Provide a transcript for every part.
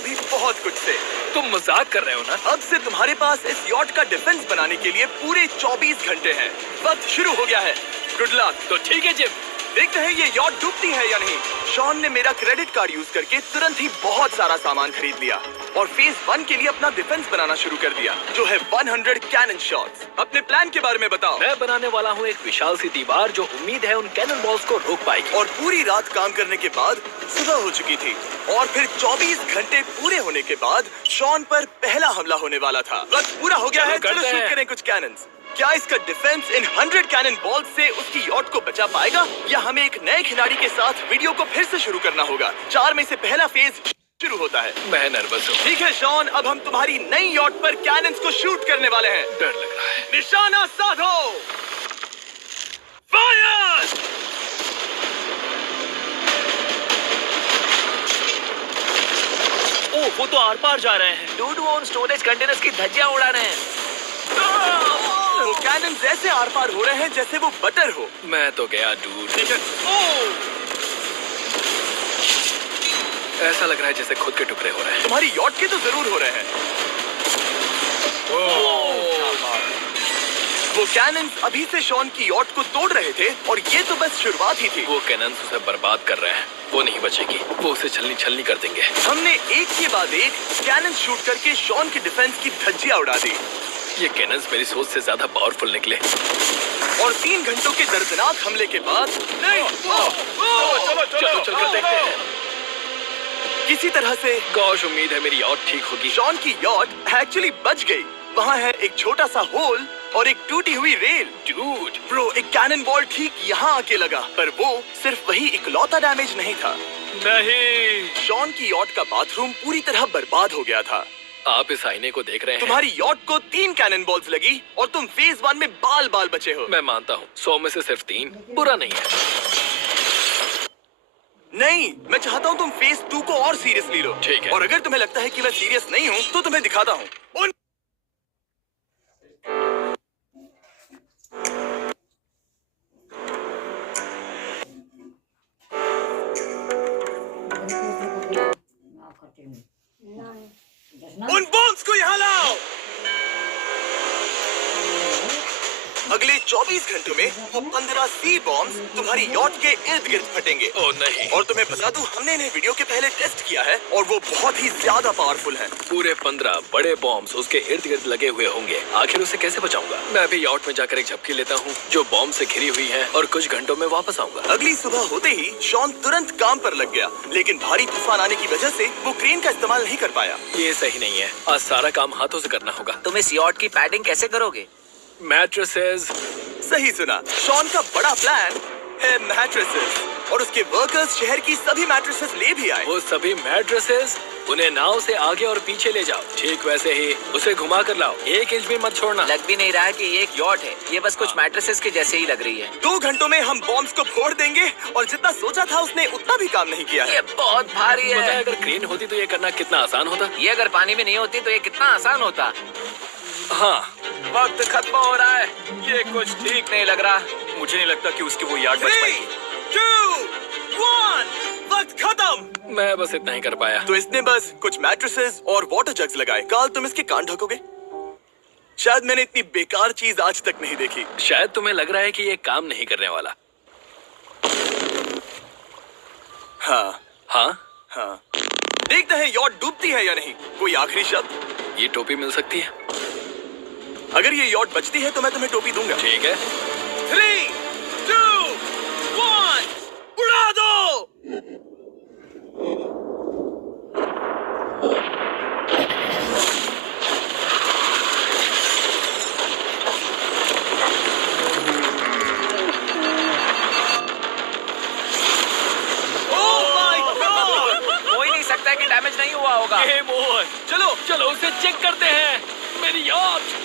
और भी बहुत कुछ से। तुम मजाक कर रहे हो ना? अब से तुम्हारे पास इस यॉट का डिफेंस बनाने के लिए पूरे 24 घंटे हैं। वक्त शुरू हो गया है। Good luck. तो ठीक है जिम, देखते हैं ये यॉट डूबती है या नहीं। शॉन ने मेरा क्रेडिट कार्ड यूज करके तुरंत ही बहुत सारा सामान खरीद लिया और फेज 1 के लिए अपना डिफेंस बनाना शुरू कर दिया, जो है 100 कैनन शॉट्स। अपने प्लान के बारे में बताओ। मैं बनाने वाला हूँ एक विशाल सी दीवार जो उम्मीद है उन कैनन बॉल्स को रोक पाएगी। और पूरी रात काम करने के बाद सुबह हो चुकी थी और फिर 24 घंटे पूरे होने के बाद शॉन पर पहला हमला होने वाला था। वक्त पूरा हो गया है, चलो शूट करें कुछ कैनन्स। क्या इसका डिफेंस इन 100 कैनन बॉल्स से उसकी यॉट को बचा पाएगा, या हमें एक नए खिलाड़ी के साथ वीडियो को फिर से शुरू करना होगा? 4 में से पहला फेज शुरू होता है। मैं नर्वस हूँ। ठीक है शॉन, अब हम तुम्हारी नई यॉट पर कैनन्स को शूट करने वाले हैं। डर लग रहा है। निशाना साधो, फायर! ओह, वो तो आर पार जा रहे हैं। डूड वो उन स्टोरेज कंटेनर्स की धज्जियां उड़ा रहे हैं। वो कैनन्स ऐसे आर पार हो रहे हैं जैसे वो बटर हो। मैं तो गया डूड। ठीक है। ऐसा लग रहा है जैसे खुद के टुकड़े हो रहे हैं। तुम्हारी यॉट के तो जरूर हो रहे हैं। वो कैनन्स अभी से शॉन की यॉट को तोड़ रहे थे और ये तो बस शुरुआत ही थी। वो कैनन उसे बर्बाद कर रहे हैं। वो नहीं बचेगी। वो उसे छलनी छलनी कर देंगे। हमने एक के बाद एक कैनन शूट करके शॉन के डिफेंस की धज्जियां उड़ा दी। ये कैनन्स मेरी सोच से ज्यादा पावरफुल निकले। और 3 घंटों के दर्दनाक हमले के बाद नहीं, चलो चलकर देखते हैं। किसी तरह से गॉश, उम्मीद है मेरी यॉट ठीक होगी। शॉन की यॉट एक्चुअली बच गई। वहाँ है एक छोटा सा होल और एक टूटी हुई रेल। डूड, ब्रो, एक कैनन बॉल ठीक यहाँ आके लगा, पर वो सिर्फ वही इकलौता डैमेज नहीं था। नहीं। शॉन की यॉट का बाथरूम पूरी तरह बर्बाद हो गया था। आप इस आईने को देख रहे हैं? तुम्हारी यॉट को 3 कैनन बॉल्स लगी और तुम फेज 1 में बाल बाल बचे हो। मैं मानता हूँ 100 में से सिर्फ 3 बुरा नहीं है। नहीं, मैं चाहता हूँ तुम फेज 2 को और सीरियसली लो। ठीक है। और अगर तुम्हें लगता है कि मैं सीरियस नहीं हूँ तो तुम्हें दिखाता हूँ। उन बॉम्ब्स को यहाँ लाओ। अगले 24 घंटों में वो 15 सी बॉम्ब्स तुम्हारी यॉट के इर्द गिर्द फटेंगे। ओह नहीं। और तुम्हें बता दूं, हमने इन्हें वीडियो के पहले टेस्ट किया है और वो बहुत ही ज्यादा पावरफुल हैं। पूरे 15 बड़े बॉम्ब्स उसके इर्द गिर्द लगे हुए होंगे। आखिर उसे कैसे बचाऊंगा? मैं अभी यॉट में जाकर एक झपकी लेता हूँ जो बॉम्ब से घिरी हुई है और कुछ घंटों में वापस आऊंगा। अगली सुबह होते ही शॉन तुरंत काम पर लग गया, लेकिन भारी तूफान आने की वजह से वो क्रेन का इस्तेमाल नहीं कर पाया। ये सही नहीं है। आज सारा काम हाथों से करना होगा। तुम इस यॉट की पैडिंग कैसे करोगे? मैट्रेसेस। सही सुना, शॉन का बड़ा प्लान है मैट्रेसेस, और उसके वर्कर्स शहर की सभी मैट्रेसेस ले भी आए। वो सभी मैट्रेसेस उन्हें नाव से आगे और पीछे ले जाओ। ठीक वैसे ही उसे घुमा कर लाओ। 1 इंच भी मत छोड़ना। लग भी नहीं रहा है कि ये एक यॉट है। ये बस कुछ मैट्रेसेस के जैसे ही लग रही है। 2 घंटों में हम बॉम्ब्स को फोड़ देंगे और जितना सोचा था उसने उतना भी काम नहीं किया है। ये बहुत भारी पता है है। अगर क्रेन होती तो ये करना कितना आसान होता। ये अगर पानी में नहीं होती तो ये कितना आसान होता। हाँ, वक्त खत्म हो रहा है। ये कुछ ठीक नहीं लग रहा। मुझे नहीं लगता कि उसकी वो याद बच 3, पाएगी। 2, 1, वक्त खत्म। मैं बस इतना ही कर पाया। तो इसने बस कुछ मैट्रेसेस और वाटर जग्स लगाए। काल, तुम इसके कान ढकोगे? शायद मैंने इतनी बेकार चीज आज तक नहीं देखी। शायद तुम्हें लग रहा है कि ये काम नहीं करने वाला। हाँ हाँ, हाँ, देखते हैं यॉट डूबती है या नहीं। कोई आखिरी शब्द? ये टोपी मिल सकती है। अगर ये यॉट बचती है तो मैं तुम्हें टोपी दूंगा। ठीक है। 3, 2, 1, उड़ा दो। हो ही नहीं सकता कि डैमेज नहीं हुआ होगा। Game over. चलो चलो उसे चेक करते हैं। मेरी यॉट,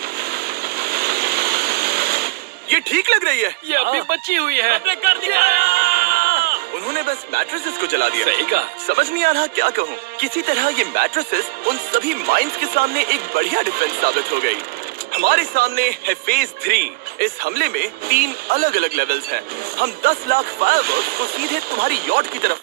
ये ठीक लग रही है। ये अभी बची हुई है। हमने कर दिया। उन्होंने बस मैट्रेसेस को जला दिया। सही कहा। समझ नहीं आ रहा क्या कहूँ। किसी तरह ये मैट्रेसेस उन सभी माइंस के सामने एक बढ़िया डिफेंस साबित हो गई। हमारे सामने है फेज 3। इस हमले में 3 अलग अलग लेवल्स हैं। हम 10 लाख फायरवर्क्स को सीधे तुम्हारी यॉट की तरफ